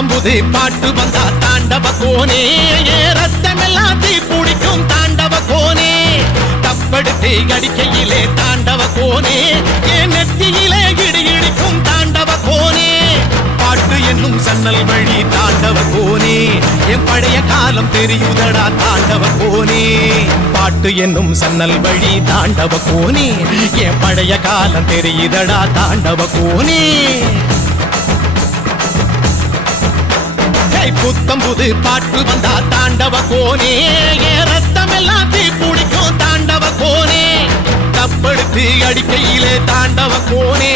புத்தம்புது பாட்டு வந்தா தாண்டவ கோனே ரத்தமெல்லாம் தீ பிடிக்கும் தாண்டவ கோனே தப்படுத்து அடிக்கையிலே தாண்டவ கோனே என் நெத்தியிலே இடி இடிக்கும் தாண்டவ கோனே பாட்டு என்னும் சன்னல் வழி தாண்டவ கோனே என் பழைய காலம் தெரியுதடா தாண்டவ கோனே பாட்டு என்னும் சன்னல் வழி தாண்டவ கோனே என் பழைய காலம் தெரியுதடா தாண்டவ கோனே புத்தம்புது பாட்டு வந்தா தாண்டவ கோனே ரத்தமெல்லாம் தீ பிடிக்கும் தாண்டவ கோனே தப்படுத்து அடிக்கையிலே தாண்டவ கோனே